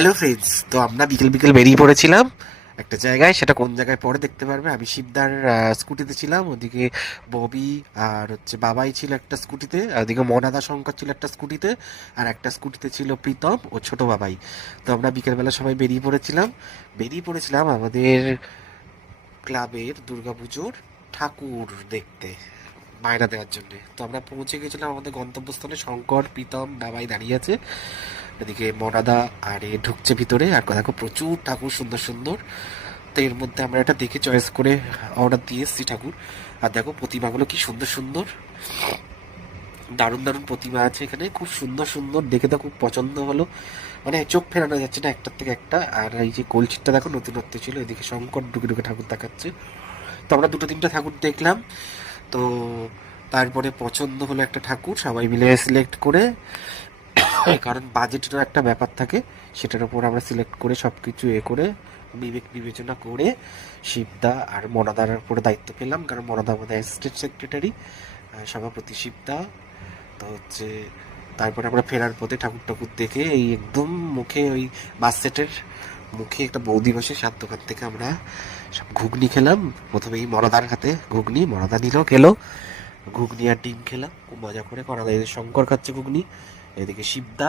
Hello friends তো আমরা বিকেল বিকেল বেরিয়ে পড়েছিলাম একটা জায়গায়। সেটা কোন জায়গায় পরে দেখতে পারবে? আমি শিবদার স্কুটিতে ছিলাম। ওদিকে ববি আর হচ্ছে বাবাই ছিল একটা স্কুটিতে, আর ওদিকে মনাদা শঙ্কর ছিল একটা স্কুটিতে, আর একটা স্কুটিতে ছিল প্রীতম ও ছোট বাবাই। তো আমরা বিকেলবেলা সবাই বেরিয়ে পড়েছিলাম। বেরিয়ে পড়েছিলাম আমাদের ক্লাবের দুর্গাপুজোর ঠাকুর দেখতে, বায়না দেওয়ার জন্যে। তো আমরা পৌঁছে গেছিলাম আমাদের গন্তব্যস্থলে। শঙ্কর, প্রীতম, বাবাই দাঁড়িয়ে আছে। এদিকে মনাদা আর এ ঢুকছে ভিতরে, আর দেখো প্রচুর ঠাকুর, সুন্দর সুন্দর। তো এর মধ্যে আমরা এটা দেখে চয়েস করে অর্ডার দিয়ে এসেছি ঠাকুর। আর দেখো প্রতিমাগুলো কি সুন্দর সুন্দর। দারুণ দারুণ প্রতিমা আছে এখানে, খুব সুন্দর সুন্দর। দেখে তো খুব পছন্দ হলো। মানে চোখ ফেরানো যাচ্ছে না একটার থেকে একটা। আর এই যে কলচিটটা দেখো নতুনত্ব ছিল, এদিকে শঙ্কর ঢুকে ঢুকে ঠাকুর দেখাচ্ছে। তো আমরা দুটো, তিনটা ঠাকুর দেখলাম। তো তারপরে পছন্দ হলো একটা ঠাকুর, সবাই মিলে সিলেক্ট করে কারণ বাজেটেরও একটা ব্যাপার থাকে, সেটার উপর আমরা সিলেক্ট করে সব কিছু এ করে বিবেক বিবেচনা করে শিবদা আর মনাদার উপরে দায়িত্ব পেলাম। কারণ মনাদা আমাদের অ্যাসিস্ট্যান্ট সেক্রেটারি সভাপতি শিবদা। তো হচ্ছে তারপরে আমরা ফেরার পথে ঠাকুর ঠাকুর দেখে এই একদম মুখে ওই বাস সেটের মুখে একটা বৌদি বসে সাত দোকান থেকে আমরা সব ঘুগনি খেলাম। প্রথমে এই মরাদার হাতে ঘুগনি মরাদা নিল, খেলো। ঘুগনি আর ডিম খেলাম, খুব মজা করে করা যায়। শঙ্কর খাচ্ছে ঘুগনি, এদিকে শিবদা।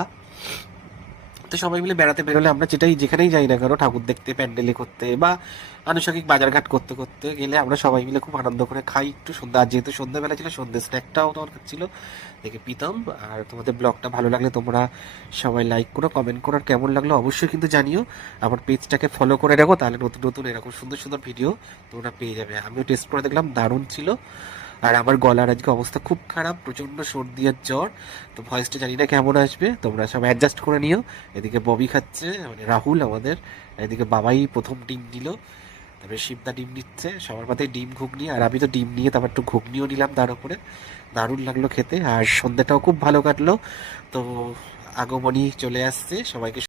তো সবাই মিলে বেড়াতে বেরোলে আমরা যেটাই যেখানেই যাই না কেন, ঠাকুর দেখতে, প্যান্ডেলে করতে বা আনুষঙ্গিক বাজারঘাট করতে করতে গেলে আমরা সবাই মিলে খুব আনন্দ করে খাই একটু সন্ধ্যা। আর যেহেতু সন্ধ্যাবেলা ছিল, সন্ধ্যে স্ন্যাকটাও দরকার ছিল। দেখে পিতাম আর তোমাদের ব্লগটা ভালো লাগলে তোমরা সবাই লাইক করো কমেন্ট করো কেমন লাগল অবশ্যই কিন্তু জানিও। আমার পেজটাকে ফলো করে রাখো, তাহলে নতুন নতুন এরকম সুন্দর সুন্দর ভিডিও তোমরা পেয়ে যাবে। আমিও টেস্ট করে দেখলাম, দারুণ ছিল। আর আমার গলার আজকে অবস্থা খুব খারাপ, প্রচণ্ড সর্দি আর জ্বর। তো ভয়েসটা জানি না কেমন আসবে, তোমরা সব অ্যাডজাস্ট করে নিও। এদিকে ববি খাচ্ছে মানে রাহুল আমাদের। এদিকে বাবাই প্রথম ডিম নিল তারপরে শিবদা ডিম নিচ্ছে, সবার মাথায় ডিম ঘুগনি, আর আমি তো ডিম নিয়ে তারপর একটু ঘুগনিও নিলাম তার উপরে। দারুণ লাগল খেতে, আর সন্ধ্যাটাও খুব ভালো কাটলো। তো আগমনী চলে আসছে, সবাইকে